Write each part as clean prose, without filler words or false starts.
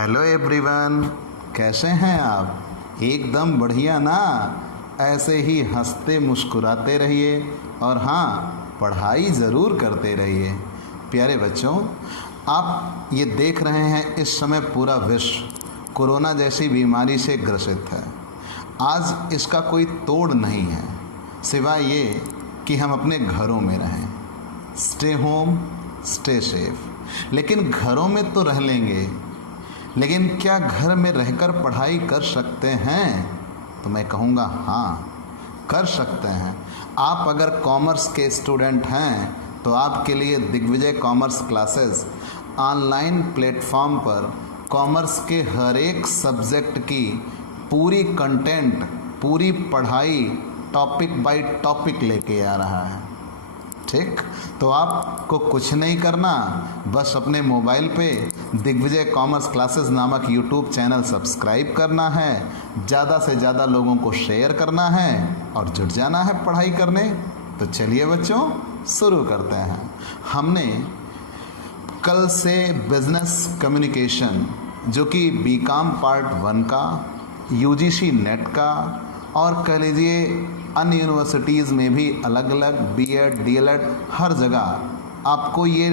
Hello everyone, कैसे हैं आप? एकदम बढ़िया ना। ऐसे ही हंसते मुस्कुराते रहिए और हाँ, पढ़ाई ज़रूर करते रहिए। प्यारे बच्चों, आप ये देख रहे हैं इस समय पूरा विश्व कोरोना जैसी बीमारी से ग्रसित है। आज इसका कोई तोड़ नहीं है सिवाय ये कि हम अपने घरों में रहें। Stay home, stay safe. लेकिन घरों में तो रह लेंगे, लेकिन क्या घर में रहकर पढ़ाई कर सकते हैं? तो मैं कहूँगा हाँ, कर सकते हैं। आप अगर कॉमर्स के स्टूडेंट हैं तो आपके लिए Digvijay commerce classes online platform पर कॉमर्स के हर एक सब्जेक्ट की पूरी कंटेंट, पूरी पढ़ाई टॉपिक बाय टॉपिक लेके आ रहा है। ठीक, तो आपको कुछ नहीं करना, बस अपने मोबाइल पे दिग्विजय कॉमर्स क्लासेस नामक यूट्यूब चैनल सब्सक्राइब करना है, ज़्यादा से ज़्यादा लोगों को शेयर करना है और जुट जाना है पढ़ाई करने। तो चलिए बच्चों, शुरू करते हैं। हमने कल से बिजनेस कम्युनिकेशन, जो कि बीकॉम पार्ट 1 का, यूजीसी नेट का और कह लीजिए अन्य यूनिवर्सिटीज़ में भी अलग अलग बीएड, डीएलएड, हर जगह आपको ये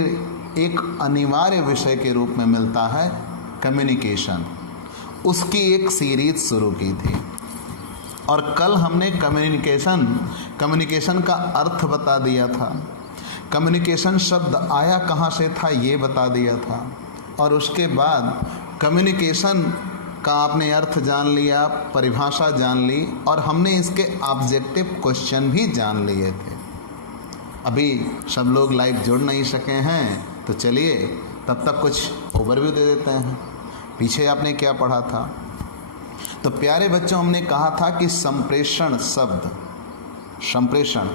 एक अनिवार्य विषय के रूप में मिलता है कम्युनिकेशन। उसकी एक सीरीज शुरू की थी और कल हमने कम्युनिकेशन का अर्थ बता दिया था। कम्युनिकेशन शब्द आया कहाँ से था ये बता दिया था और उसके बाद कम्युनिकेशन का आपने अर्थ जान लिया, परिभाषा जान ली और हमने इसके ऑब्जेक्टिव क्वेश्चन भी जान लिए थे। अभी सब लोग लाइव जुड़ नहीं सके हैं, तो चलिए तब तक कुछ ओवरव्यू दे देते हैं। पीछे आपने क्या पढ़ा था? तो प्यारे बच्चों, हमने कहा था कि संप्रेषण शब्द, संप्रेषण,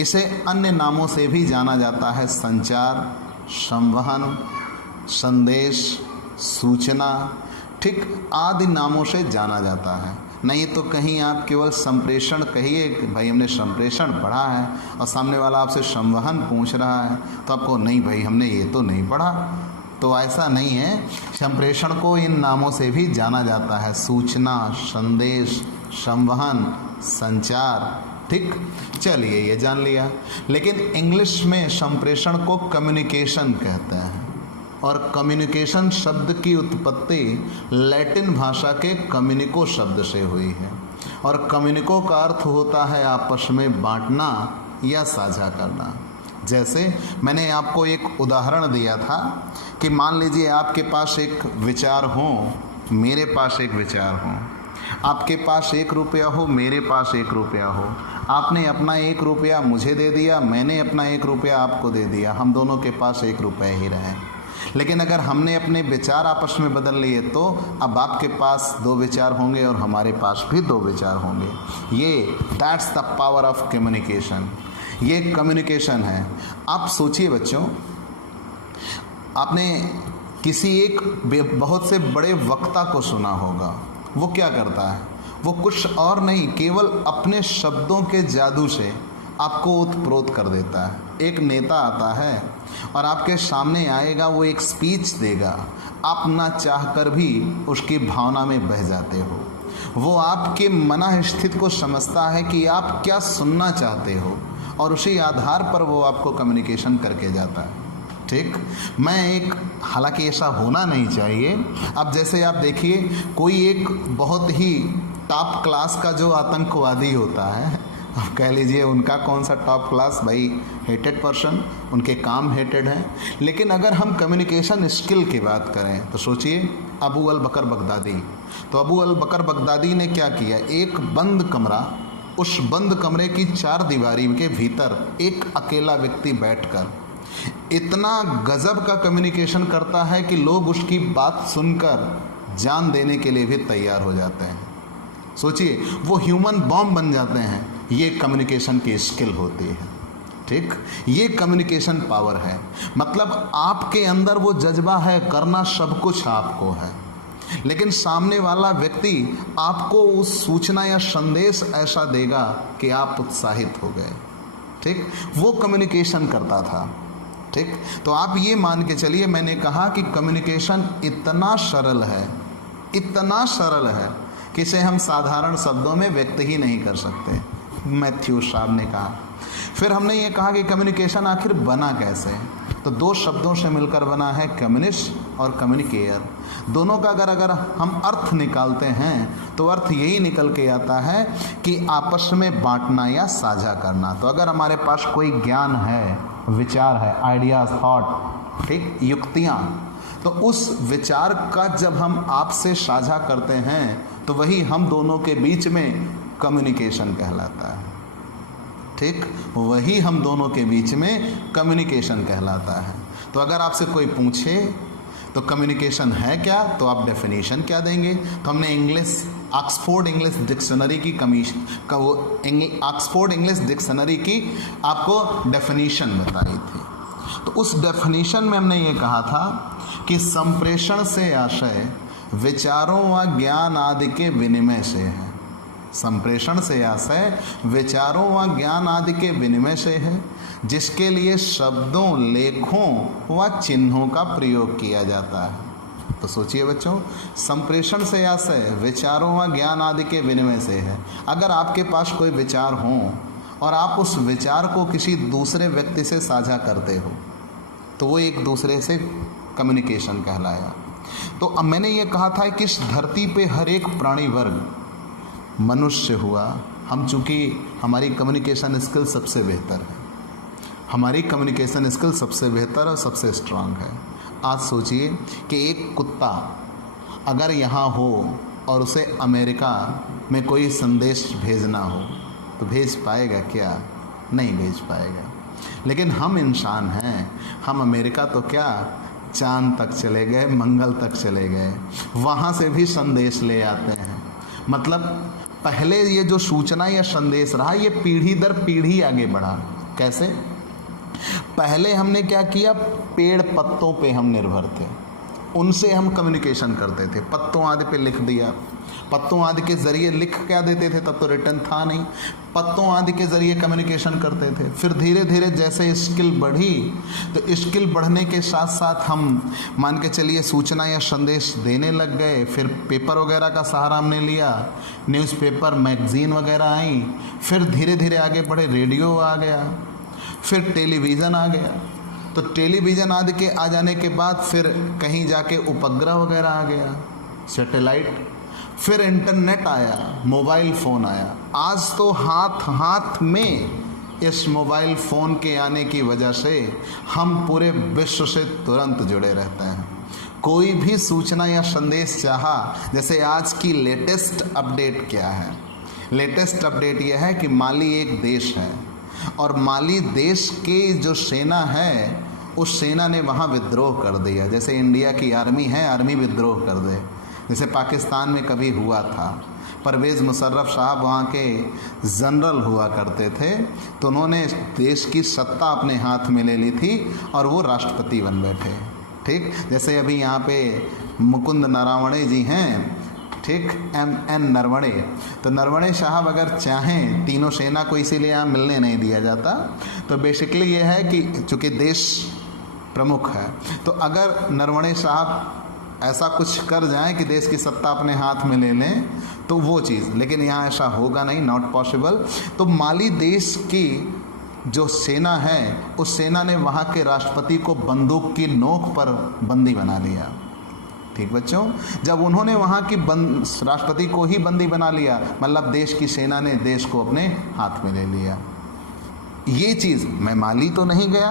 इसे अन्य नामों से भी जाना जाता है। संचार, संवहन, संदेश, सूचना, ठीक, आदि नामों से जाना जाता है। नहीं तो कहीं आप केवल संप्रेषण कहिए कि भाई हमने संप्रेषण पढ़ा है और सामने वाला आपसे संवहन पूछ रहा है तो आपको नहीं भाई हमने ये तो नहीं पढ़ा। तो ऐसा नहीं है, संप्रेषण को इन नामों से भी जाना जाता है। सूचना, संदेश, संवहन, संचार। ठीक, चलिए ये जान लिया। लेकिन इंग्लिश में संप्रेषण को कम्युनिकेशन कहते हैं और कम्युनिकेशन शब्द की उत्पत्ति लैटिन भाषा के कम्युनिको शब्द से हुई है और कम्युनिको का अर्थ होता है आपस में बांटना या साझा करना। जैसे मैंने आपको एक उदाहरण दिया था कि मान लीजिए आपके पास एक विचार हो, मेरे पास एक विचार हो, आपके पास 1 रुपया हो, मेरे पास 1 रुपया हो, आपने अपना 1 रुपया मुझे दे दिया, मैंने अपना 1 रुपया आपको दे दिया, हम दोनों के पास 1 रुपया ही रहे। लेकिन अगर हमने अपने विचार आपस में बदल लिए तो अब आपके पास 2 विचार होंगे और हमारे पास भी 2 विचार होंगे। ये that's the power of communication. ये कम्युनिकेशन है। आप सोचिए बच्चों, आपने किसी एक बहुत से बड़े वक्ता को सुना होगा। वो क्या करता है? वो कुछ और नहीं, केवल अपने शब्दों के जादू से आपको ओतप्रोत कर देता है। एक नेता आता है और आपके सामने आएगा, वो एक स्पीच देगा, आप ना चाहकर भी उसकी भावना में बह जाते हो। वो आपके मन स्थिति को समझता है कि आप क्या सुनना चाहते हो और उसी आधार पर वो आपको कम्युनिकेशन करके जाता है। ठीक, मैं एक, हालांकि ऐसा होना नहीं चाहिए। अब जैसे आप देखिए, कोई एक बहुत ही टॉप क्लास का जो आतंकवादी होता है, अब कह लीजिए उनका कौन सा टॉप क्लास, भाई हेटेड पर्सन, उनके काम हेटेड हैं। लेकिन अगर हम कम्युनिकेशन स्किल की बात करें तो सोचिए अबू अल बकर बगदादी। तो अबू अल बकर बगदादी ने क्या किया? एक बंद कमरा, उस बंद कमरे की 4 दीवारी के भीतर एक अकेला व्यक्ति बैठकर इतना गजब का कम्युनिकेशन करता है कि लोग उसकी बात सुनकर जान देने के लिए भी तैयार हो जाते हैं। सोचिए, वो ह्यूमन बॉम्ब बन जाते हैं। ये कम्युनिकेशन की स्किल होती है। ठीक, ये कम्युनिकेशन पावर है। मतलब आपके अंदर वो जज्बा है, करना सब कुछ आपको है, लेकिन सामने वाला व्यक्ति आपको उस सूचना या संदेश ऐसा देगा कि आप उत्साहित हो गए। ठीक, वो कम्युनिकेशन करता था। ठीक, तो आप ये मान के चलिए, मैंने कहा कि कम्युनिकेशन इतना सरल है, इतना सरल है कि इसे हम साधारण शब्दों में व्यक्त ही नहीं कर सकते, मैथ्यू साहब ने कहा। फिर हमने ये कहा कि कम्युनिकेशन आखिर बना कैसे, तो दो शब्दों से मिलकर बना है, कम्युनिस्ट और कम्युनिकेयर। दोनों का अगर हम अर्थ निकालते हैं तो अर्थ यही निकल के आता है कि आपस में बांटना या साझा करना। तो अगर हमारे पास कोई ज्ञान है, विचार है, आइडियाज, थॉट, ठीक, युक्तियाँ, तो उस विचार का जब हम आपसे साझा करते हैं तो वही हम दोनों के बीच में कम्युनिकेशन कहलाता है। ठीक, वही हम दोनों के बीच में कम्युनिकेशन कहलाता है। तो अगर आपसे कोई पूछे तो कम्युनिकेशन है क्या, तो आप डेफिनेशन क्या देंगे? तो हमने ऑक्सफोर्ड इंग्लिश डिक्शनरी की ऑक्सफोर्ड इंग्लिश डिक्शनरी की आपको डेफिनेशन बताई थी। तो उस डेफिनेशन में हमने ये कहा था कि संप्रेषण से आशय विचारों व ज्ञान आदि के विनिमय से है। संप्रेषण से आशय विचारों व ज्ञान आदि के विनिमय से है, जिसके लिए शब्दों, लेखों व चिन्हों का प्रयोग किया जाता है। तो सोचिए बच्चों, संप्रेषण से आशय विचारों व ज्ञान आदि के विनिमय से है। अगर आपके पास कोई विचार हो और आप उस विचार को किसी दूसरे व्यक्ति से साझा करते हो तो वो एक दूसरे से कम्युनिकेशन कहलाया। तो अब मैंने ये कहा था कि इस धरती पे हर एक प्राणी वर्ग, मनुष्य हुआ, हम चूँकि हमारी कम्युनिकेशन स्किल सबसे बेहतर है, हमारी कम्युनिकेशन स्किल सबसे बेहतर और सबसे स्ट्रांग है। आज सोचिए कि एक कुत्ता अगर यहाँ हो और उसे अमेरिका में कोई संदेश भेजना हो तो भेज पाएगा क्या? नहीं भेज पाएगा। लेकिन हम इंसान हैं, हम अमेरिका तो क्या, चांद तक चले गए, मंगल तक चले गए, वहाँ से भी संदेश ले आते हैं। मतलब पहले ये जो सूचना या संदेश रहा, ये पीढ़ी दर पीढ़ी आगे बढ़ा। कैसे? पहले हमने क्या किया, पेड़ पत्तों पे हम निर्भर थे, उनसे हम कम्युनिकेशन करते थे, पत्तों आदि पे लिख दिया, पत्तों आदि के ज़रिए लिख क्या देते थे, तब तो रिटर्न था नहीं, पत्तों आदि के ज़रिए कम्युनिकेशन करते थे। फिर धीरे धीरे जैसे स्किल बढ़ी तो स्किल बढ़ने के साथ साथ हम मान के चलिए सूचना या संदेश देने लग गए। फिर पेपर वगैरह का सहारा हमने लिया, न्यूज़पेपर, मैगज़ीन वगैरह आई। फिर धीरे धीरे आगे बढ़े, रेडियो आ गया, फिर टेलीविज़न आ गया। तो टेलीविज़न आदि के आ जाने के बाद फिर कहीं जाके उपग्रह वगैरह आ गया, सैटेलाइट, फिर इंटरनेट आया, मोबाइल फ़ोन आया। आज तो हाथ हाथ में इस मोबाइल फ़ोन के आने की वजह से हम पूरे विश्व से तुरंत जुड़े रहते हैं। कोई भी सूचना या संदेश चाहा, जैसे आज की लेटेस्ट अपडेट क्या है? लेटेस्ट अपडेट यह है कि माली एक देश है और माली देश की जो सेना है, उस सेना ने वहाँ विद्रोह कर दिया। जैसे इंडिया की आर्मी है, आर्मी विद्रोह कर दे, जैसे पाकिस्तान में कभी हुआ था। परवेज़ मुशर्रफ साहब वहाँ के जनरल हुआ करते थे, तो उन्होंने देश की सत्ता अपने हाथ में ले ली थी और वो राष्ट्रपति बन बैठे। ठीक, जैसे अभी यहाँ पे मुकुंद नरवणे जी हैं, ठीक, MN नरवणे। तो नरवणे साहब अगर चाहें, तीनों सेना को इसीलिए यहाँ मिलने नहीं दिया जाता, तो बेसिकली ये है कि चूँकि देश प्रमुख है, तो अगर नरवणे साहब ऐसा कुछ कर जाएं कि देश की सत्ता अपने हाथ में ले लें तो वो चीज़, लेकिन यहाँ ऐसा होगा नहीं, नॉट पॉसिबल। तो माली देश की जो सेना है, उस सेना ने वहाँ के राष्ट्रपति को बंदूक की नोक पर बंदी बना लिया। ठीक बच्चों, जब उन्होंने वहाँ की राष्ट्रपति को ही बंदी बना लिया, मतलब देश की सेना ने देश को अपने हाथ में ले लिया। ये चीज़, मैं माली तो नहीं गया,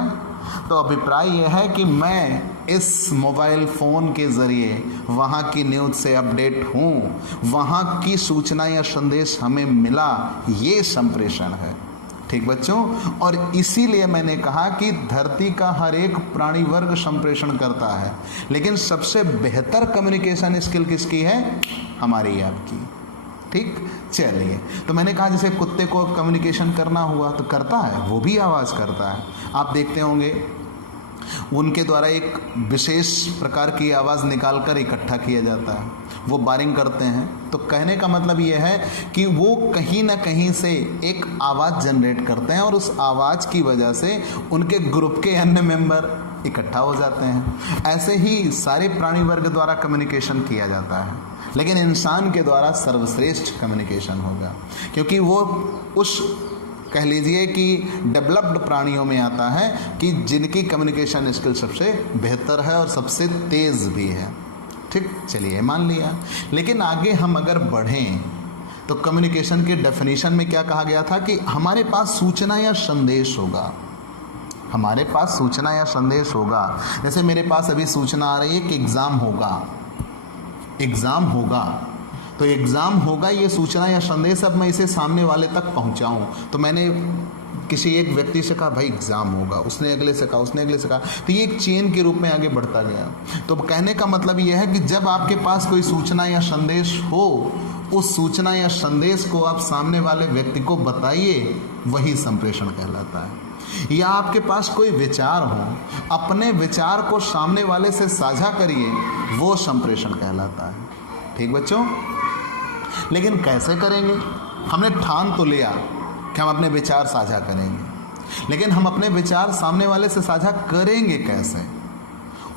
तो अभिप्राय यह है कि मैं इस मोबाइल फ़ोन के ज़रिए वहाँ की न्यूज़ से अपडेट हूँ, वहाँ की सूचना या संदेश हमें मिला, ये संप्रेषण है। ठीक बच्चों, और इसीलिए मैंने कहा कि धरती का हर एक प्राणी वर्ग संप्रेषण करता है, लेकिन सबसे बेहतर कम्युनिकेशन स्किल किसकी है? हमारी, आपकी। ठीक, चलिए, तो मैंने कहा जैसे कुत्ते को कम्युनिकेशन करना हुआ तो करता है, वो भी आवाज़ करता है। आप देखते होंगे उनके द्वारा एक विशेष प्रकार की आवाज़ निकालकर इकट्ठा किया जाता है, वो बारिंग करते हैं। तो कहने का मतलब ये है कि वो कहीं ना कहीं से एक आवाज़ जनरेट करते हैं और उस आवाज़ की वजह से उनके ग्रुप के अन्य मेंबर इकट्ठा हो जाते हैं। ऐसे ही सारे प्राणी वर्ग द्वारा कम्युनिकेशन किया जाता है, लेकिन इंसान के द्वारा सर्वश्रेष्ठ कम्युनिकेशन होगा, क्योंकि वो उस कह लीजिए कि डेवलप्ड प्राणियों में आता है कि जिनकी कम्युनिकेशन स्किल सबसे बेहतर है और सबसे तेज़ भी है। ठीक, चलिए मान लिया। लेकिन आगे हम अगर बढ़ें तो कम्युनिकेशन के डेफिनेशन में क्या कहा गया था कि हमारे पास सूचना या संदेश होगा। हमारे पास सूचना या संदेश होगा। जैसे मेरे पास अभी सूचना आ रही है कि एग्ज़ाम होगा, एग्ज़ाम होगा, तो एग्ज़ाम होगा ये सूचना या संदेश। अब मैं इसे सामने वाले तक पहुंचाऊं, तो मैंने किसी एक व्यक्ति से कहा भाई एग्ज़ाम होगा, उसने अगले से कहा, उसने अगले से कहा, तो ये एक चेन के रूप में आगे बढ़ता गया। तो कहने का मतलब ये है कि जब आपके पास कोई सूचना या संदेश हो, उस सूचना या संदेश को आप सामने वाले व्यक्ति को बताइए, वही संप्रेषण कहलाता है। या आपके पास कोई विचार हो, अपने विचार को सामने वाले से साझा करिए, वो संप्रेषण कहलाता है। ठीक बच्चों, लेकिन कैसे करेंगे? हमने ठान तो लिया कि हम अपने विचार साझा करेंगे, लेकिन हम अपने विचार सामने वाले से साझा करेंगे कैसे?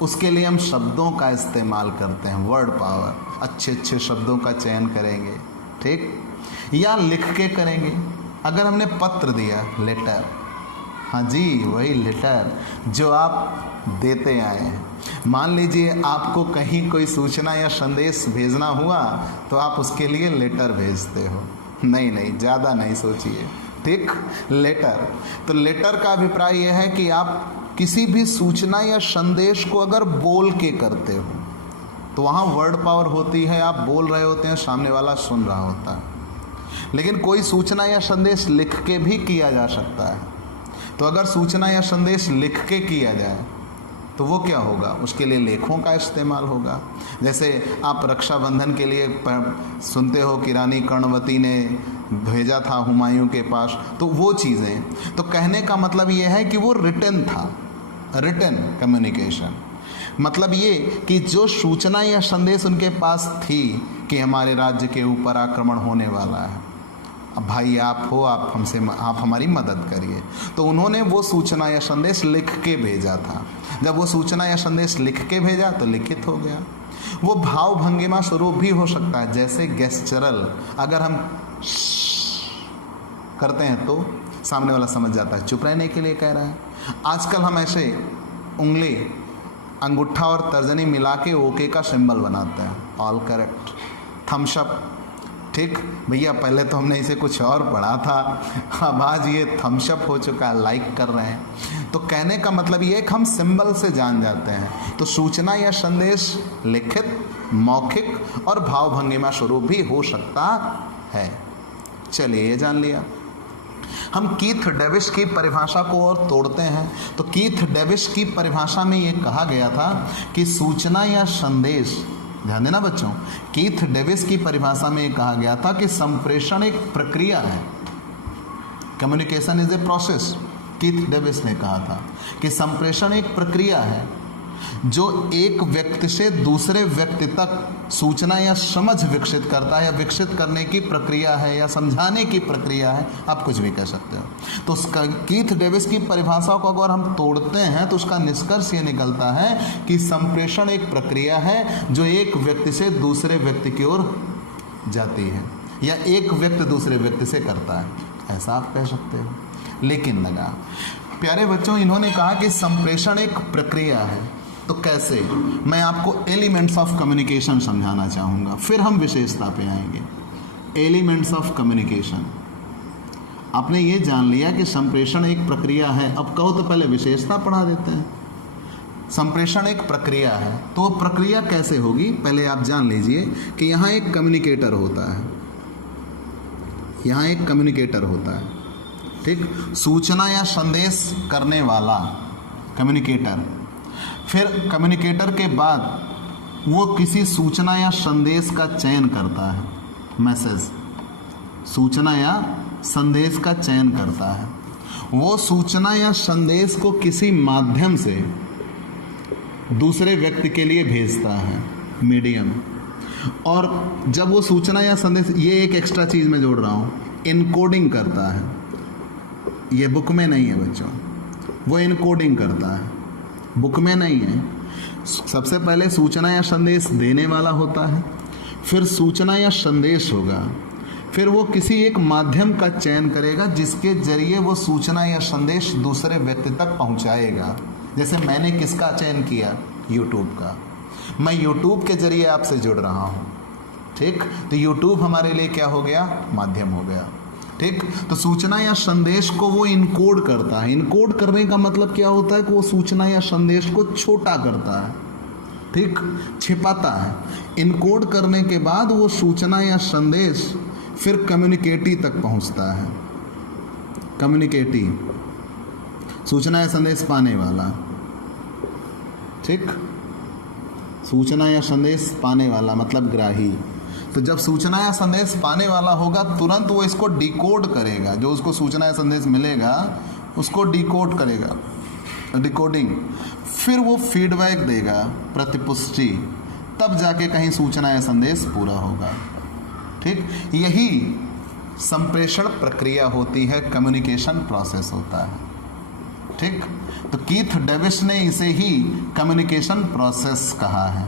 उसके लिए हम शब्दों का इस्तेमाल करते हैं, वर्ड पावर। अच्छे अच्छे शब्दों का चयन करेंगे, ठीक, या लिख के करेंगे। अगर हमने पत्र दिया, लेटर, हाँ जी वही लेटर जो आप देते आए हैं। मान लीजिए आपको कहीं कोई सूचना या संदेश भेजना हुआ तो आप उसके लिए लेटर भेजते हो। नहीं, ज़्यादा नहीं सोचिए, ठीक, लेटर। तो लेटर का अभिप्राय यह है कि आप किसी भी सूचना या संदेश को अगर बोल के करते हो तो वहाँ वर्ड पावर होती है, आप बोल रहे होते हैं, सामने वाला सुन रहा होता है। लेकिन कोई सूचना या संदेश लिख के भी किया जा सकता है। तो अगर सूचना या संदेश लिख के किया जाए तो वो क्या होगा? उसके लिए लेखों का इस्तेमाल होगा। जैसे आप रक्षाबंधन के लिए सुनते हो कि रानी कर्णवती ने भेजा था हुमायूं के पास, तो वो चीज़ें। तो कहने का मतलब ये है कि वो रिटन था, रिटन कम्युनिकेशन। मतलब ये कि जो सूचना या संदेश उनके पास थी कि हमारे राज्य के ऊपर आक्रमण होने वाला है, अब भाई आप हो, आप हमारी मदद करिए, तो उन्होंने वो सूचना या संदेश लिख के भेजा था। जब वो सूचना या संदेश लिख के भेजा तो लिखित हो गया। वो भाव भंगिमा स्वरूप भी हो सकता है, जैसे गेस्चरल, अगर हम करते हैं तो सामने वाला समझ जाता है चुप रहने के लिए कह रहा है। आजकल हम ऐसे उंगली, अंगूठा और तर्जनी मिला के ओके का सिंबल बनाते हैं, ऑल करेक्ट, थम्स अप, ठीक भैया। पहले तो हमने इसे कुछ और पढ़ा था, अब आज ये थम्स अप हो चुका है, लाइक कर रहे हैं। तो कहने का मतलब ये है कि हम सिंबल से जान जाते हैं। तो सूचना या संदेश लिखित, मौखिक और भाव भंगिमा स्वरूप भी हो सकता है। चलिए ये जान लिया। हम कीथ डेविस की परिभाषा को और तोड़ते हैं। तो कीथ डेविस की परिभाषा में ये कहा गया था कि सूचना या संदेश, ध्यान देना बच्चों, कीथ डेविस की परिभाषा में ये कहा गया था कि संप्रेषण एक प्रक्रिया है। Communication is a process. Keith Davis ने कहा था कि संप्रेषण एक प्रक्रिया है जो एक व्यक्ति से दूसरे व्यक्ति तक सूचना या समझ विकसित करता है, या विकसित करने की प्रक्रिया है, या समझाने की प्रक्रिया है, आप कुछ भी कह सकते हो। तो उसका कीथ डेविस की परिभाषा को अगर हम तोड़ते हैं तो उसका निष्कर्ष ये निकलता है कि संप्रेषण एक प्रक्रिया है जो एक व्यक्ति से दूसरे व्यक्ति की ओर जाती है, या एक व्यक्ति दूसरे व्यक्ति से करता है, ऐसा आप कह सकते हो। लेकिन लगा प्यारे बच्चों, इन्होंने कहा कि संप्रेषण एक प्रक्रिया है, तो कैसे? मैं आपको एलिमेंट्स ऑफ कम्युनिकेशन समझाना चाहूँगा, फिर हम विशेषता पे आएंगे। एलिमेंट्स ऑफ कम्युनिकेशन, आपने ये जान लिया कि संप्रेषण एक प्रक्रिया है। अब कहो तो पहले विशेषता पढ़ा देते हैं। संप्रेषण एक प्रक्रिया है, तो वो प्रक्रिया कैसे होगी पहले आप जान लीजिए कि यहाँ एक कम्युनिकेटर होता है, यहाँ एक कम्युनिकेटर होता है, ठीक, सूचना या संदेश करने वाला कम्युनिकेटर। फिर कम्युनिकेटर के बाद वो किसी सूचना या संदेश का चयन करता है, मैसेज, सूचना या संदेश का चयन करता है। वो सूचना या संदेश को किसी माध्यम से दूसरे व्यक्ति के लिए भेजता है, मीडियम, और जब वो सूचना या संदेश, ये एक एक्स्ट्रा चीज़ मैं जोड़ रहा हूँ, इनकोडिंग करता है। ये बुक में नहीं है बच्चों, वो इनकोडिंग करता है, बुक में नहीं है। सबसे पहले सूचना या संदेश देने वाला होता है, फिर सूचना या संदेश होगा, फिर वो किसी एक माध्यम का चयन करेगा जिसके जरिए वो सूचना या संदेश दूसरे व्यक्ति तक पहुंचाएगा। जैसे मैंने किसका चयन किया, यूट्यूब का। मैं यूट्यूब के जरिए आपसे जुड़ रहा हूँ, ठीक। तो यूट्यूब हमारे लिए क्या हो गया, माध्यम हो गया, ठीक। तो सूचना या संदेश को वो इनकोड करता है। इनकोड करने का मतलब क्या होता है कि वो सूचना या संदेश को छोटा करता है, ठीक, छिपाता है। इनकोड करने के बाद वो सूचना या संदेश फिर कम्युनिकेटी तक पहुंचता है। कम्युनिकेटी, सूचना या संदेश पाने वाला, ठीक। सूचना या संदेश पाने वाला मतलब ग्राही। तो जब सूचना या संदेश पाने वाला होगा, तुरंत वो इसको डिकोड करेगा। जो उसको सूचना या संदेश मिलेगा उसको डिकोड करेगा, डिकोडिंग। फिर वो फीडबैक देगा, प्रतिपुष्टि, तब जाके कहीं सूचना या संदेश पूरा होगा, ठीक। यही संप्रेषण प्रक्रिया होती है, कम्युनिकेशन प्रोसेस होता है, ठीक। तो कीथ डेविस ने इसे ही कम्युनिकेशन प्रोसेस कहा है।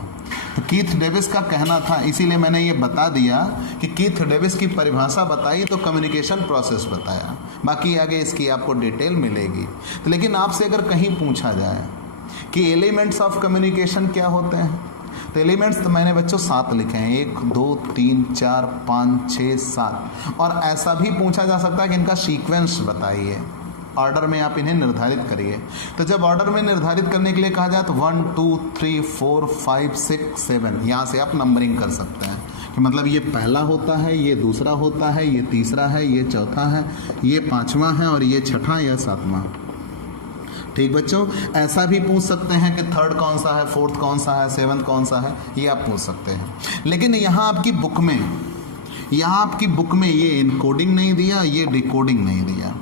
तो कीथ डेविस का कहना था, इसीलिए मैंने ये बता दिया कि कीथ डेविस की परिभाषा बताई तो कम्युनिकेशन प्रोसेस बताया, बाकी आगे इसकी आपको डिटेल मिलेगी। तो लेकिन आपसे अगर कहीं पूछा जाए कि एलिमेंट्स ऑफ कम्युनिकेशन क्या होते हैं, तो एलिमेंट्स तो मैंने बच्चों 7 लिखे हैं, 1 2 3 4 5 6 7। और ऐसा भी पूछा जा सकता है कि इनका सीक्वेंस बताइए, ऑर्डर में आप इन्हें निर्धारित करिए। तो जब ऑर्डर में निर्धारित करने के लिए कहा जाए तो 1 2 3 4 5 6 7, यहाँ से आप नंबरिंग कर सकते हैं कि मतलब ये पहला होता है, ये दूसरा होता है, ये तीसरा है, ये चौथा है, ये 5वां है और ये 6वां या 7वां, ठीक बच्चों। ऐसा भी पूछ सकते हैं कि 3rd कौन सा है, 4th कौन सा है, 7th कौन सा है, ये आप पूछ सकते हैं। लेकिन यहाँ आपकी बुक में ये इनकोडिंग नहीं दिया, ये डिकोडिंग नहीं दिया,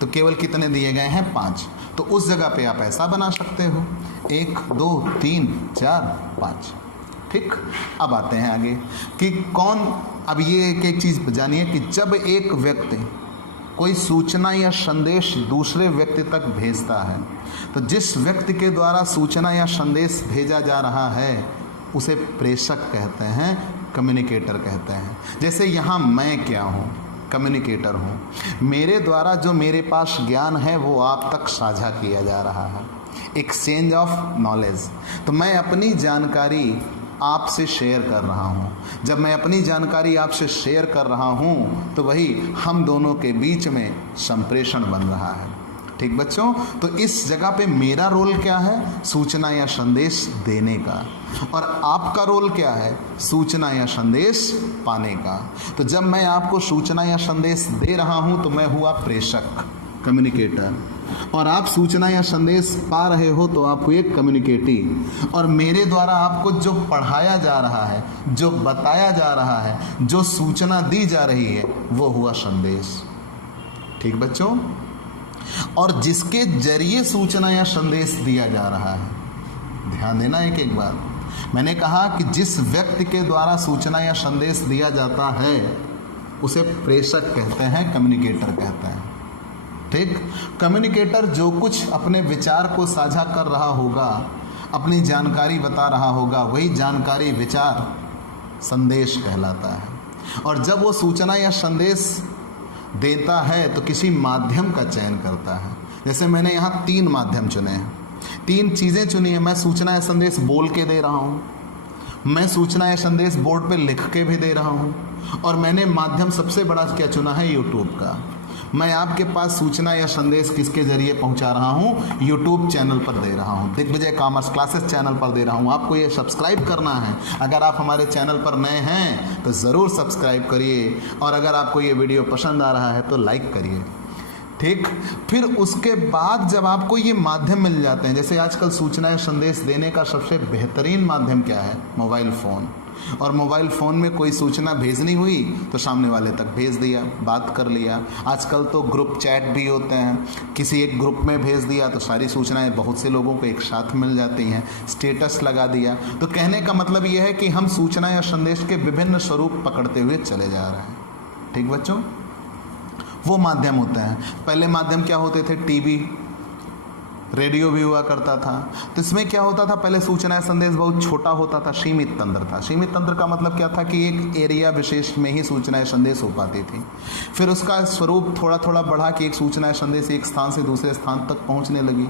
तो केवल कितने दिए गए हैं, 5। तो उस जगह पे आप ऐसा बना सकते हो, 1 2 3 4 5, ठीक। अब आते हैं आगे कि कौन, अब ये एक चीज़ जानिए कि जब एक व्यक्ति कोई सूचना या संदेश दूसरे व्यक्ति तक भेजता है, तो जिस व्यक्ति के द्वारा सूचना या संदेश भेजा जा रहा है उसे प्रेषक कहते हैं, कम्युनिकेटर कहते हैं। जैसे यहाँ मैं क्या हूँ, कम्युनिकेटर हूँ। मेरे द्वारा जो मेरे पास ज्ञान है वो आप तक साझा किया जा रहा है, एक्सचेंज ऑफ नॉलेज। तो मैं अपनी जानकारी आपसे शेयर कर रहा हूँ। जब मैं अपनी जानकारी आपसे शेयर कर रहा हूँ तो वही हम दोनों के बीच में संप्रेषण बन रहा है, ठीक बच्चों। तो इस जगह पे मेरा रोल क्या है, सूचना या संदेश देने का, और आपका रोल क्या है, सूचना या संदेश पाने का। तो जब मैं आपको सूचना या संदेश दे रहा हूं तो मैं हुआ प्रेषक, कम्युनिकेटर, और आप सूचना या संदेश पा रहे हो तो आप हुए कम्युनिकेटी। और मेरे द्वारा आपको जो पढ़ाया जा रहा है, जो बताया जा रहा है, जो सूचना दी जा रही है वो हुआ संदेश, ठीक बच्चों। और जिसके जरिए सूचना या संदेश दिया जा रहा है, ध्यान देना एक बात, मैंने कहा कि जिस व्यक्ति के द्वारा सूचना या संदेश दिया जाता है उसे प्रेषक कहते हैं, कम्युनिकेटर कहते हैं, ठीक। कम्युनिकेटर जो कुछ अपने विचार को साझा कर रहा होगा, अपनी जानकारी बता रहा होगा, वही जानकारी विचार संदेश कहलाता है। और जब वो सूचना या संदेश देता है तो किसी माध्यम का चयन करता है। जैसे मैंने यहाँ 3 माध्यम चुने हैं, 3 चीज़ें चुनी है। मैं सूचना या संदेश बोल के दे रहा हूँ, मैं सूचना या संदेश बोर्ड पे लिख के भी दे रहा हूँ, और मैंने माध्यम सबसे बड़ा क्या चुना है, यूट्यूब का। मैं आपके पास सूचना या संदेश किसके जरिए पहुंचा रहा हूं, यूट्यूब चैनल पर दे रहा हूं, दिग्विजय कॉमर्स क्लासेस चैनल पर दे रहा हूं। आपको ये सब्सक्राइब करना है। अगर आप हमारे चैनल पर नए हैं तो ज़रूर सब्सक्राइब करिए, और अगर आपको ये वीडियो पसंद आ रहा है तो लाइक करिए, ठीक। फिर उसके बाद जब आपको ये माध्यम मिल जाते हैं, जैसे आजकल सूचना या संदेश देने का सबसे बेहतरीन माध्यम क्या है, मोबाइल फ़ोन। और मोबाइल फ़ोन में कोई सूचना भेजनी हुई तो सामने वाले तक भेज दिया, बात कर लिया। आजकल तो ग्रुप चैट भी होते हैं, किसी एक ग्रुप में भेज दिया तो सारी सूचनाएं बहुत से लोगों को एक साथ मिल जाती हैं, स्टेटस लगा दिया। तो कहने का मतलब यह है कि हम सूचना या संदेश के विभिन्न स्वरूप पकड़ते हुए चले जा रहे हैं। ठीक बच्चों, वो माध्यम होते हैं। पहले माध्यम क्या होते थे? टीवी, रेडियो भी हुआ करता था। तो इसमें क्या होता था? पहले सूचना या संदेश बहुत छोटा होता था, सीमित तंत्र था। सीमित तंत्र का मतलब क्या था कि एक एरिया विशेष में ही सूचना या संदेश हो पाती थी। फिर उसका स्वरूप थोड़ा थोड़ा बढ़ा कि एक सूचना या संदेश एक स्थान से दूसरे स्थान तक पहुंचने लगी,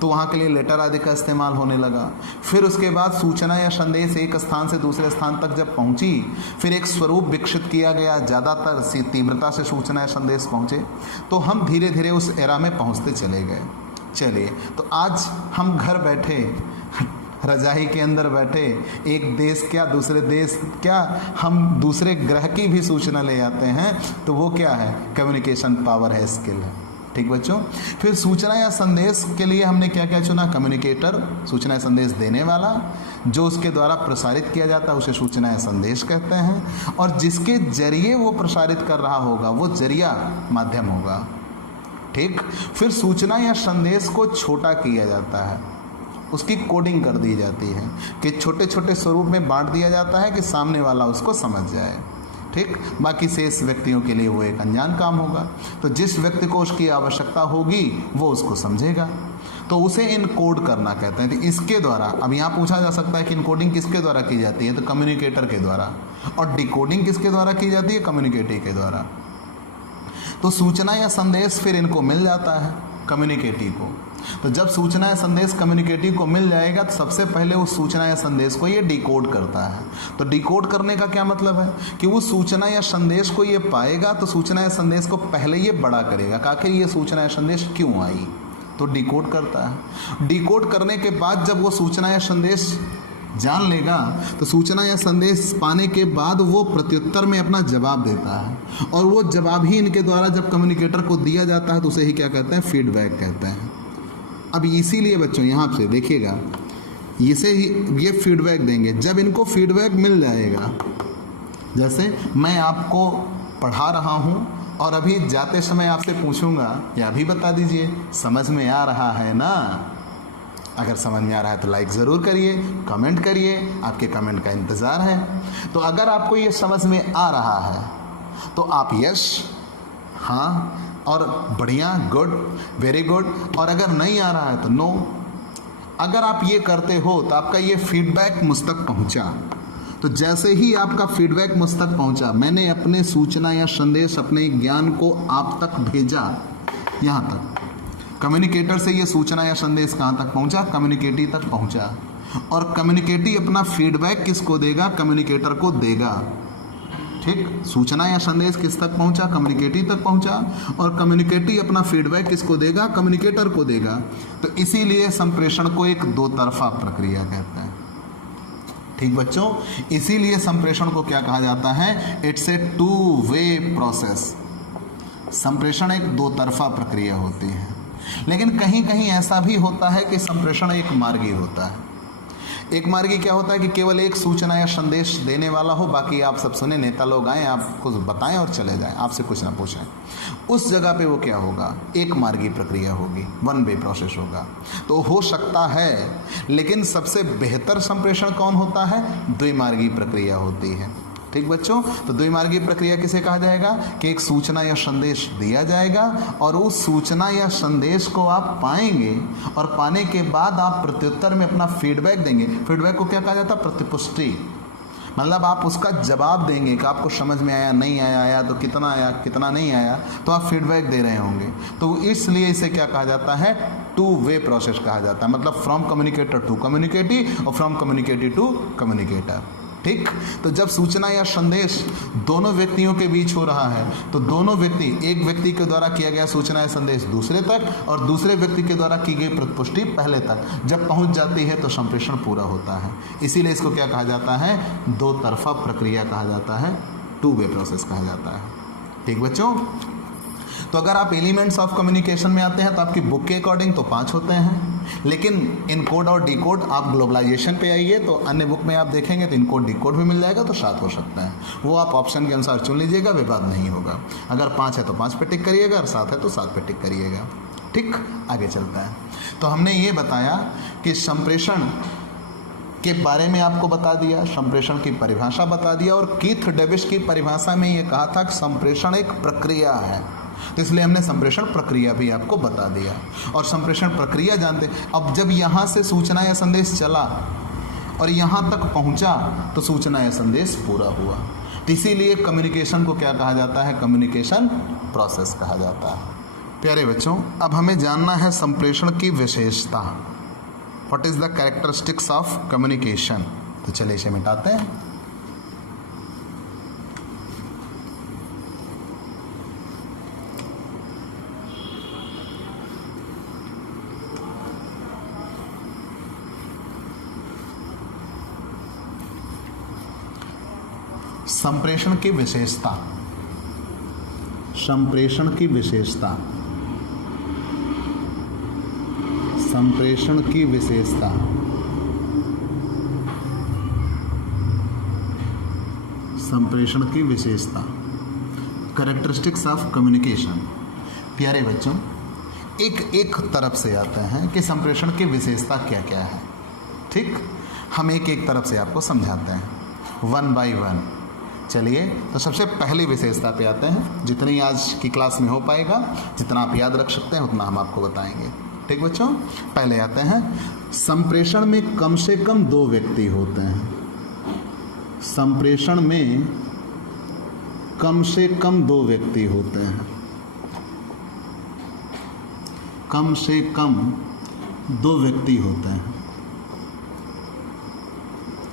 तो वहाँ के लिए लेटर आदि का इस्तेमाल होने लगा। फिर उसके बाद सूचना या संदेश एक स्थान से दूसरे स्थान तक जब पहुँची, फिर एक स्वरूप विकसित किया गया, ज़्यादातर तीव्रता से सूचना या संदेश पहुँचे, तो हम धीरे धीरे उस एरा में पहुँचते चले गए। चलिए, तो आज हम घर बैठे, रजाई के अंदर बैठे, एक देश क्या दूसरे देश क्या, हम दूसरे ग्रह की भी सूचना ले आते हैं। तो वो क्या है? कम्युनिकेशन पावर है, स्किल है। ठीक बच्चों, फिर सूचना या संदेश के लिए हमने क्या क्या चुना? कम्युनिकेटर, सूचना या संदेश देने वाला, जो उसके द्वारा प्रसारित किया जाता है उसे सूचना या संदेश कहते हैं, और जिसके जरिए वो प्रसारित कर रहा होगा वो जरिया माध्यम होगा। ठीक, फिर सूचना या संदेश को छोटा किया जाता है, उसकी कोडिंग कर दी जाती है कि छोटे छोटे स्वरूप में बांट दिया जाता है कि सामने वाला उसको समझ जाए। ठीक, बाकी शेष व्यक्तियों के लिए वो एक अनजान काम होगा। तो जिस व्यक्ति को उसकी आवश्यकता होगी वो उसको समझेगा, तो उसे इनकोड करना कहते हैं। तो इसके द्वारा, अब यहाँ पूछा जा सकता है कि इनकोडिंग किसके द्वारा की जाती है? तो कम्युनिकेटर के द्वारा। और डिकोडिंग किसके द्वारा की जाती है? कम्युनिकेटर के द्वारा। तो सूचना या संदेश फिर इनको मिल जाता है, कम्युनिकेटिव को। तो जब सूचना या संदेश कम्युनिकेटिव को मिल जाएगा तो सबसे पहले उस सूचना या संदेश को ये डिकोड करता है। तो डिकोड करने का क्या मतलब है कि उस सूचना या संदेश को ये पाएगा तो सूचना या संदेश को पहले ये बड़ा करेगा कि आखिर ये सूचना या संदेश क्यों आई, तो डिकोड करता है। डिकोड करने के बाद जब वो सूचना या संदेश जान लेगा तो सूचना या संदेश पाने के बाद वो प्रत्युत्तर में अपना जवाब देता है, और वो जवाब ही इनके द्वारा जब कम्युनिकेटर को दिया जाता है तो उसे ही क्या कहते हैं? फीडबैक कहते हैं। अब इसीलिए बच्चों यहाँ से देखिएगा, इसे ही ये फीडबैक देंगे। जब इनको फीडबैक मिल जाएगा, जैसे मैं आपको पढ़ा रहा हूँ और अभी जाते समय आपसे पूछूंगा या अभी बता दीजिए समझ में आ रहा है ना? अगर समझ में आ रहा है तो लाइक ज़रूर करिए, कमेंट करिए, आपके कमेंट का इंतज़ार है। तो अगर आपको ये समझ में आ रहा है तो आप यस, हाँ और बढ़िया, गुड, वेरी गुड, और अगर नहीं आ रहा है तो नो। अगर आप ये करते हो तो आपका ये फीडबैक मुझ तक पहुँचा। तो जैसे ही आपका फीडबैक मुझ तक पहुँचा, मैंने अपने सूचना या संदेश, अपने ज्ञान को आप तक भेजा, यहाँ तक। कम्युनिकेटर से ये सूचना या संदेश कहाँ तक पहुँचा? कम्युनिकेटिव तक पहुँचा। और कम्युनिकेटिव अपना फीडबैक किसको देगा? कम्युनिकेटर को देगा। ठीक, सूचना या संदेश किस तक पहुँचा? कम्युनिकेटिव तक पहुँचा, और कम्युनिकेटिव अपना फीडबैक किसको देगा? कम्युनिकेटर को देगा। तो इसीलिए संप्रेषण को एक दो तरफा प्रक्रिया कहते हैं। ठीक बच्चों, इसीलिए संप्रेषण को क्या कहा जाता है? It's a two way process. संप्रेषण एक दो तरफा प्रक्रिया होती है। लेकिन कहीं कहीं ऐसा भी होता है कि संप्रेषण एक मार्गी होता है। एक मार्गी क्या होता है कि केवल एक सूचना या संदेश देने वाला हो, बाकी आप सब सुने, नेता लोग आएँ, आप कुछ बताएं और चले जाएं, आपसे कुछ ना पूछें। उस जगह पे वो क्या होगा? एक मार्गी प्रक्रिया होगी, वन वे प्रोसेस होगा। तो हो सकता है, लेकिन सबसे बेहतर संप्रेषण कौन होता है? द्विमार्गी प्रक्रिया होती है। ठीक बच्चों, तो द्विमार्गी प्रक्रिया किसे कहा जाएगा? कि एक सूचना या संदेश दिया जाएगा और उस सूचना या संदेश को आप पाएंगे, और पाने के बाद आप प्रत्युत्तर में अपना फीडबैक देंगे। फीडबैक को क्या कहा जाता है? प्रतिपुष्टि। मतलब आप उसका जवाब देंगे कि आपको समझ में आया, नहीं आया, आया तो कितना आया, कितना नहीं आया, तो आप फीडबैक दे रहे होंगे। तो इसलिए इसे क्या कहा जाता है? टू वे प्रोसेस कहा जाता है। मतलब फ्रॉम कम्युनिकेटर टू कम्युनिकेटिव और फ्रॉम कम्युनिकेटिव टू कम्युनिकेटर। ठीक, तो जब सूचना या संदेश दोनों व्यक्तियों के बीच हो रहा है तो दोनों व्यक्ति, एक व्यक्ति के द्वारा किया गया सूचना या संदेश दूसरे तक और दूसरे व्यक्ति के द्वारा की गई प्रतिपुष्टि पहले तक जब पहुंच जाती है तो संप्रेषण पूरा होता है। इसीलिए इसको क्या कहा जाता है? दो तरफा प्रक्रिया कहा जाता है, टू वे प्रोसेस कहा जाता है। ठीक बच्चों, तो अगर आप एलिमेंट्स ऑफ कम्युनिकेशन में आते हैं तो आपकी बुक के अकॉर्डिंग तो 5 होते हैं, लेकिन इनकोड और डिकोड आप ग्लोबलाइजेशन पे आइए तो अन्य बुक में आप देखेंगे तो इनकोड डिकोड भी मिल जाएगा, तो 7 हो सकता है। वो आप ऑप्शन के अनुसार चुन लीजिएगा, विवाद नहीं होगा। अगर 5 है तो 5 पे टिक करिएगा, और 7 है तो 7 पे टिक करिएगा। ठीक, आगे चलता है। तो हमने ये बताया कि संप्रेषण के बारे में आपको बता दिया, संप्रेषण की परिभाषा बता दिया, और कीथ डेविस की परिभाषा में ये कहा था कि संप्रेषण एक प्रक्रिया है, तो इसलिए हमने संप्रेषण प्रक्रिया भी आपको बता दिया। और संप्रेषण प्रक्रिया जानते, अब जब यहाँ से सूचना या संदेश चला और यहाँ तक पहुँचा तो सूचना या संदेश पूरा हुआ, तो इसीलिए कम्युनिकेशन को क्या कहा जाता है? कम्युनिकेशन प्रोसेस कहा जाता है। प्यारे बच्चों, अब हमें जानना है संप्रेषण की विशेषता। What is the characteristics of communication. तो चलिए इसे मिटाते हैं। संप्रेषण की विशेषता, संप्रेषण की विशेषता, संप्रेषण की विशेषता, संप्रेषण की विशेषता, कैरेक्टरिस्टिक्स ऑफ कम्युनिकेशन। प्यारे बच्चों, एक तरफ से आते हैं कि संप्रेषण की विशेषता क्या क्या है। ठीक, हम एक तरफ से आपको समझाते हैं, 1 बाय 1। चलिए, तो सबसे पहली विशेषता पे आते हैं। जितनी आज की क्लास में हो पाएगा, जितना आप याद रख सकते हैं, उतना हम आपको बताएंगे। ठीक बच्चों, पहले आते हैं, संप्रेषण में कम से कम 2 व्यक्ति होते हैं। संप्रेषण में कम से कम 2 व्यक्ति होते हैं। कम से कम 2 व्यक्ति होते हैं।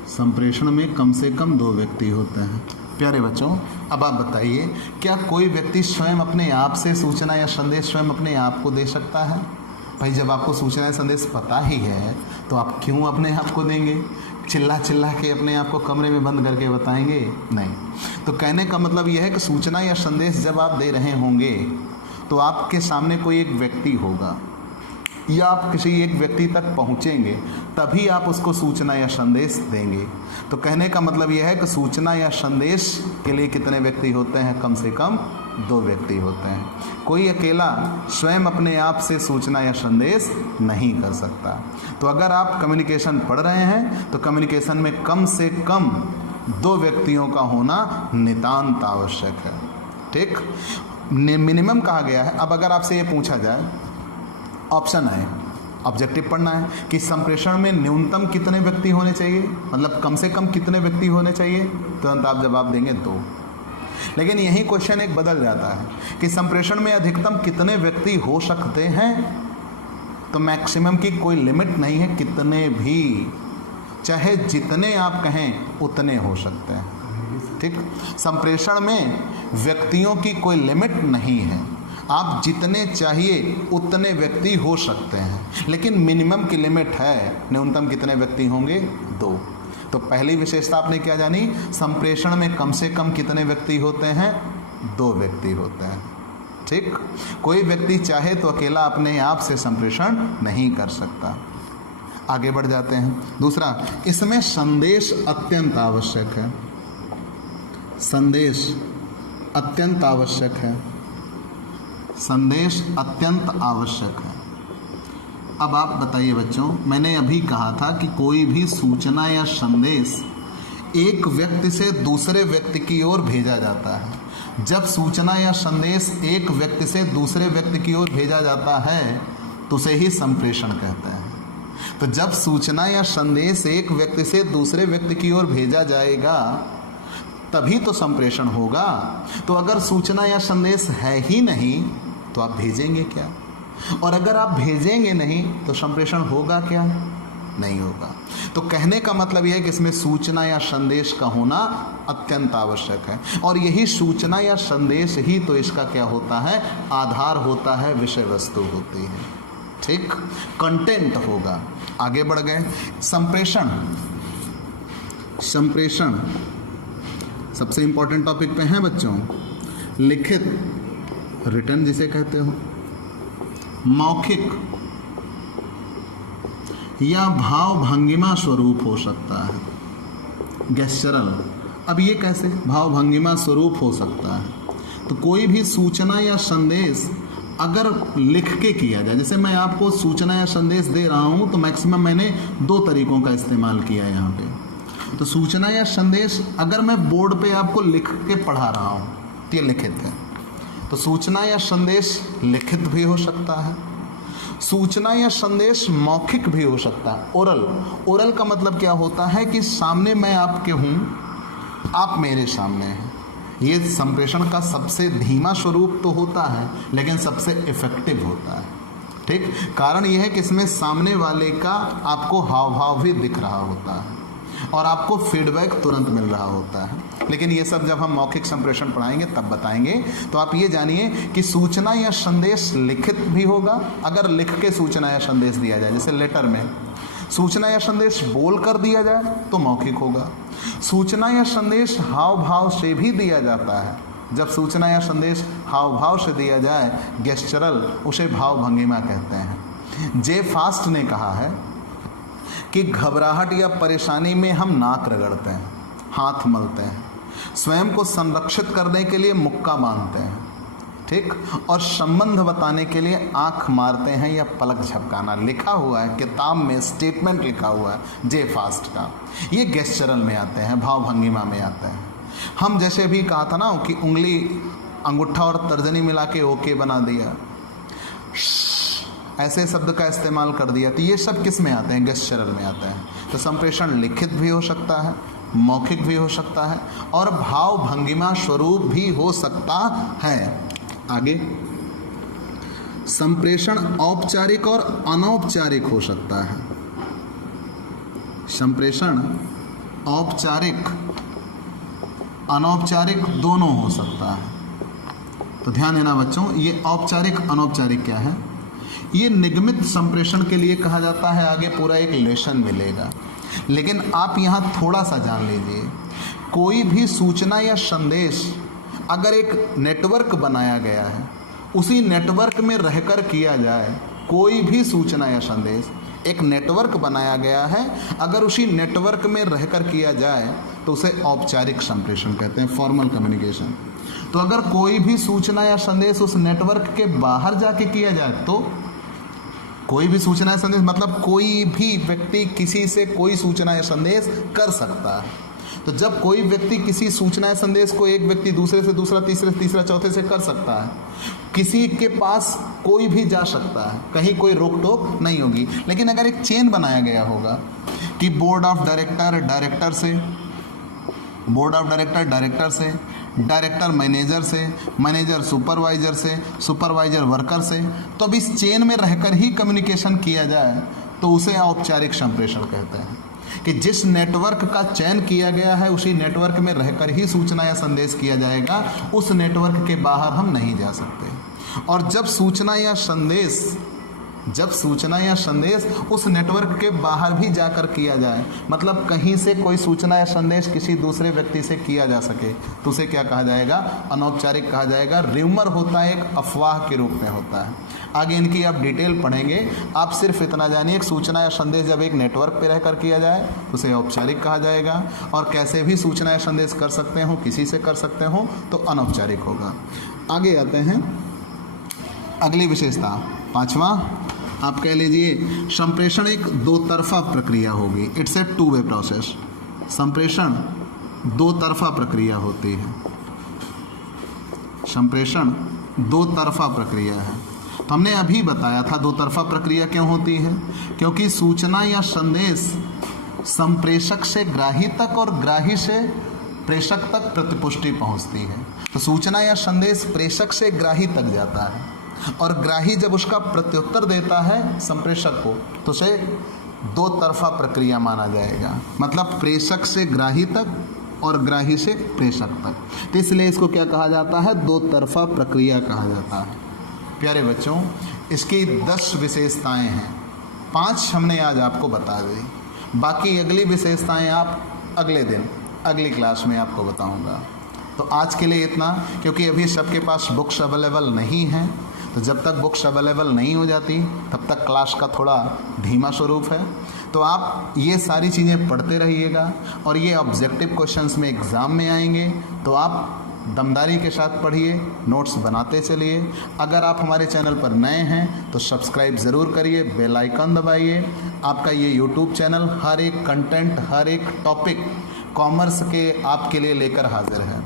संप्रेषण में कम से कम 2 व्यक्ति होते हैं। प्यारे बच्चों, अब आप बताइए, क्या कोई व्यक्ति स्वयं अपने आप से सूचना या संदेश स्वयं अपने आप को दे सकता है? भाई, जब आपको सूचना या संदेश पता ही है तो आप क्यों अपने आप को देंगे? चिल्ला चिल्ला के अपने आप को कमरे में बंद करके बताएंगे? नहीं। तो कहने का मतलब यह है कि सूचना या संदेश जब आप दे रहे होंगे तो आपके सामने कोई एक व्यक्ति होगा, या आप किसी एक व्यक्ति तक पहुंचेंगे, तभी आप उसको सूचना या संदेश देंगे। तो कहने का मतलब यह है कि सूचना या संदेश के लिए कितने व्यक्ति होते हैं? कम से कम 2 व्यक्ति होते हैं। कोई अकेला स्वयं अपने आप से सूचना या संदेश नहीं कर सकता। तो अगर आप कम्युनिकेशन पढ़ रहे हैं तो कम्युनिकेशन में कम से कम 2 व्यक्तियों का होना नितांत आवश्यक है। ठीक, मिनिमम कहा गया है। अब अगर आपसे ये पूछा जाए, ऑप्शन है, ऑब्जेक्टिव पढ़ना है कि संप्रेषण में न्यूनतम कितने व्यक्ति होने चाहिए, मतलब कम से कम कितने व्यक्ति होने चाहिए, तुरंत आप जवाब देंगे 2। लेकिन यही क्वेश्चन एक बदल जाता है कि संप्रेषण में अधिकतम कितने व्यक्ति हो सकते हैं। तो मैक्सिमम की कोई लिमिट नहीं है, कितने भी, चाहे जितने आप कहें उतने हो सकते हैं। ठीक, संप्रेषण में व्यक्तियों की कोई लिमिट नहीं है, आप जितने चाहिए उतने व्यक्ति हो सकते हैं, लेकिन मिनिमम की लिमिट है। न्यूनतम कितने व्यक्ति होंगे? 2। तो पहली विशेषता आपने क्या जानी? संप्रेषण में कम से कम कितने व्यक्ति होते हैं? 2 व्यक्ति होते हैं। ठीक, कोई व्यक्ति चाहे तो अकेला अपने आप से संप्रेषण नहीं कर सकता। आगे बढ़ जाते हैं। दूसरा, इसमें संदेश अत्यंत आवश्यक है। संदेश अत्यंत आवश्यक है। संदेश अत्यंत आवश्यक है। अब आप बताइए बच्चों, मैंने अभी कहा था कि कोई भी सूचना या संदेश एक व्यक्ति से दूसरे व्यक्ति की ओर भेजा जाता है। जब सूचना या संदेश एक व्यक्ति से दूसरे व्यक्ति की ओर भेजा जाता है तो उसे ही संप्रेषण कहते हैं। तो जब सूचना या संदेश एक व्यक्ति से दूसरे व्यक्ति की ओर भेजा जाएगा तभी तो संप्रेषण होगा। तो अगर सूचना या संदेश है ही नहीं तो आप भेजेंगे क्या? और अगर आप भेजेंगे नहीं तो संप्रेषण होगा क्या? नहीं होगा। तो कहने का मतलब यह है कि इसमें सूचना या संदेश का होना अत्यंत आवश्यक है, और यही सूचना या संदेश ही तो इसका क्या होता है? आधार होता है, विषय वस्तु होती है। ठीक, कंटेंट होगा। आगे बढ़ गए। संप्रेषण, संप्रेषण सबसे इंपॉर्टेंट टॉपिक पे हैं बच्चों। लिखित, रिटन जिसे कहते हो, मौखिक, या भाव भंगिमा स्वरूप हो सकता है। गेस्चरल, अब ये कैसे भाव भंगिमा स्वरूप हो सकता है? तो कोई भी सूचना या संदेश अगर लिख के किया जाए, जैसे मैं आपको सूचना या संदेश दे रहा हूँ तो मैक्सिमम मैंने 2 तरीकों का इस्तेमाल किया है यहाँ पे। तो सूचना या संदेश अगर मैं बोर्ड पे आपको लिख के पढ़ा रहा हूँ तो ये लिखित है। तो सूचना या संदेश लिखित भी हो सकता है, सूचना या संदेश मौखिक भी हो सकता है। ओरल का मतलब क्या होता है कि सामने मैं आपके हूँ, आप मेरे सामने हैं। ये संप्रेषण का सबसे धीमा स्वरूप तो होता है लेकिन सबसे इफेक्टिव होता है। ठीक, कारण यह है कि इसमें सामने वाले का आपको हाव भाव भी दिख रहा होता है और आपको फीडबैक तुरंत मिल रहा होता है। लेकिन ये सब जब हम मौखिक संप्रेषण पढ़ाएंगे तब बताएंगे। तो आप ये जानिए कि सूचना या संदेश लिखित भी होगा, अगर लिख के सूचना या संदेश दिया जाए, जैसे लेटर में। सूचना या संदेश बोल कर दिया जाए तो मौखिक होगा। सूचना या संदेश हाव भाव से भी दिया जाता है। जब सूचना या संदेश हाव भाव से दिया जाए, गेस्चरल, उसे भाव भंगिमा कहते हैं। जे फास्ट ने कहा है कि घबराहट या परेशानी में हम नाक रगड़ते हैं, हाथ मलते हैं, स्वयं को संरक्षित करने के लिए मुक्का बांधते हैं, ठीक, और संबंध बताने के लिए आंख मारते हैं या पलक झपकाना। लिखा हुआ है किताब में, स्टेटमेंट लिखा हुआ है जे फास्ट का। ये गेस्चरल में आते हैं, भाव भंगिमा में आते हैं। हम जैसे भी कहा था ना कि उंगली, अंगूठा और तर्जनी मिला के ओके बना दिया, ऐसे शब्द का इस्तेमाल कर दिया, तो ये सब किस में आते हैं? गेस्चरल में आते हैं। तो संप्रेषण लिखित भी हो सकता है, मौखिक भी हो सकता है और भाव भंगिमा स्वरूप भी हो सकता है। आगे, संप्रेषण औपचारिक और अनौपचारिक हो सकता है। संप्रेषण औपचारिक अनौपचारिक दोनों हो सकता है। तो ध्यान देना बच्चों, ये औपचारिक अनौपचारिक क्या है? ये निगमित संप्रेषण के लिए कहा जाता है। आगे पूरा एक लेसन मिलेगा, लेकिन आप यहाँ थोड़ा सा जान लीजिए। कोई भी सूचना या संदेश अगर एक नेटवर्क बनाया गया है, उसी नेटवर्क में रहकर किया जाए, कोई भी सूचना या संदेश एक नेटवर्क बनाया गया है, अगर उसी नेटवर्क में रहकर किया जाए तो उसे औपचारिक संप्रेषण कहते हैं, फॉर्मल कम्युनिकेशन। तो अगर कोई भी सूचना या संदेश उस नेटवर्क के बाहर जाके किया जाए, तो कोई भी सूचना या संदेश मतलब कोई भी व्यक्ति किसी से कोई सूचना या संदेश कर सकता है। तो जब कोई व्यक्ति किसी सूचना या संदेश को एक व्यक्ति दूसरे से दूसरा, तीसरे से तीसरा, चौथे से कर सकता है, किसी के पास कोई भी जा सकता है, कहीं कोई रोक टोक नहीं होगी। लेकिन अगर एक चेन बनाया गया होगा कि बोर्ड ऑफ डायरेक्टर डायरेक्टर से, बोर्ड ऑफ डायरेक्टर डायरेक्टर से, डायरेक्टर मैनेजर से, मैनेजर सुपरवाइजर से, सुपरवाइजर वर्कर से, तो अब इस चेन में रहकर ही कम्युनिकेशन किया जाए तो उसे औपचारिक संप्रेषण कहते हैं। कि जिस नेटवर्क का चयन किया गया है उसी नेटवर्क में रहकर ही सूचना या संदेश किया जाएगा, उस नेटवर्क के बाहर हम नहीं जा सकते। और जब सूचना या संदेश उस नेटवर्क के बाहर भी जाकर किया जाए, मतलब कहीं से कोई सूचना या संदेश किसी दूसरे व्यक्ति से किया जा सके, तो उसे क्या कहा जाएगा? अनौपचारिक कहा जाएगा। र्यूमर होता है, एक अफवाह के रूप में होता है। आगे इनकी आप डिटेल पढ़ेंगे। आप सिर्फ इतना जानिए, सूचना या संदेश जब एक नेटवर्क पे रहकर किया जाए तो उसे औपचारिक कहा जाएगा, और कैसे भी सूचना या संदेश कर सकते हो, किसी से कर सकते हो, तो अनौपचारिक होगा। आगे आते हैं अगली विशेषता, 5वां, आप कह लीजिए संप्रेषण एक दो तरफा प्रक्रिया होगी। It's a 2 way process. संप्रेषण 2 तरफा प्रक्रिया होती है। संप्रेषण 2 तरफा प्रक्रिया है। तो हमने अभी बताया था 2 तरफा प्रक्रिया क्यों होती है, क्योंकि सूचना या संदेश संप्रेषक से ग्राही तक और ग्राही से प्रेषक तक प्रतिपुष्टि पहुंचती है। तो सूचना या संदेश प्रेषक से ग्राही तक जाता है और ग्राही जब उसका प्रत्युत्तर देता है संप्रेषक को, तो उसे 2 तरफा प्रक्रिया माना जाएगा। मतलब प्रेषक से ग्राही तक और ग्राही से प्रेषक तक। तो इसलिए इसको क्या कहा जाता है? 2 तरफा प्रक्रिया कहा जाता है। प्यारे बच्चों, इसकी 10 विशेषताएं हैं। 5 हमने आज आपको बता दी, बाकी अगली विशेषताएं आप अगले दिन अगली क्लास में आपको बताऊंगा। तो आज के लिए इतना, क्योंकि अभी सबके पास बुक्स अवेलेबल नहीं हैं, तो जब तक बुक्स अवेलेबल नहीं हो जाती तब तक क्लास का थोड़ा धीमा स्वरूप है। तो आप ये सारी चीज़ें पढ़ते रहिएगा और ये ऑब्जेक्टिव क्वेश्चंस में एग्ज़ाम में आएंगे तो आप दमदारी के साथ पढ़िए, नोट्स बनाते चलिए। अगर आप हमारे चैनल पर नए हैं तो सब्सक्राइब ज़रूर करिए, बेल आइकन दबाइए। आपका ये यूट्यूब चैनल हर एक कंटेंट, हर एक टॉपिक कॉमर्स के आपके लिए लेकर हाजिर है।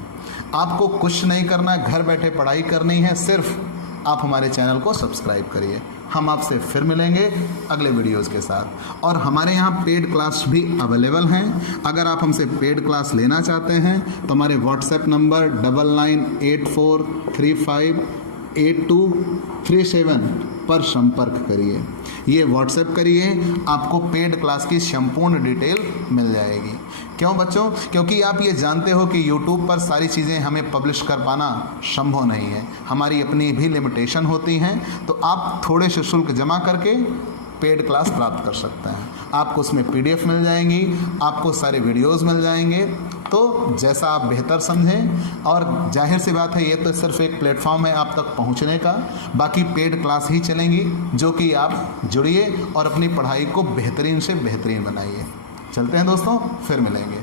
आपको कुछ नहीं करना, घर बैठे पढ़ाई करनी है, सिर्फ आप हमारे चैनल को सब्सक्राइब करिए। हम आपसे फिर मिलेंगे अगले वीडियोस के साथ। और हमारे यहाँ पेड क्लास भी अवेलेबल हैं। अगर आप हमसे पेड क्लास लेना चाहते हैं तो हमारे व्हाट्सएप नंबर 9984358237 पर संपर्क करिए। ये व्हाट्सएप करिए, आपको पेड क्लास की संपूर्ण डिटेल मिल जाएगी। क्यों बच्चों? क्योंकि आप ये जानते हो कि YouTube पर सारी चीज़ें हमें पब्लिश कर पाना संभव नहीं है, हमारी अपनी भी लिमिटेशन होती हैं। तो आप थोड़े से शुल्क जमा करके पेड क्लास प्राप्त कर सकते हैं। आपको उसमें PDF मिल जाएंगी, आपको सारे वीडियोस मिल जाएंगे। तो जैसा आप बेहतर समझें। और जाहिर सी बात है, ये तो सिर्फ एक प्लेटफॉर्म है आप तक पहुंचने का, बाकी पेड क्लास ही चलेंगी जो कि आप जुड़िए और अपनी पढ़ाई को बेहतरीन से बेहतरीन बनाइए। चलते हैं दोस्तों, फिर मिलेंगे।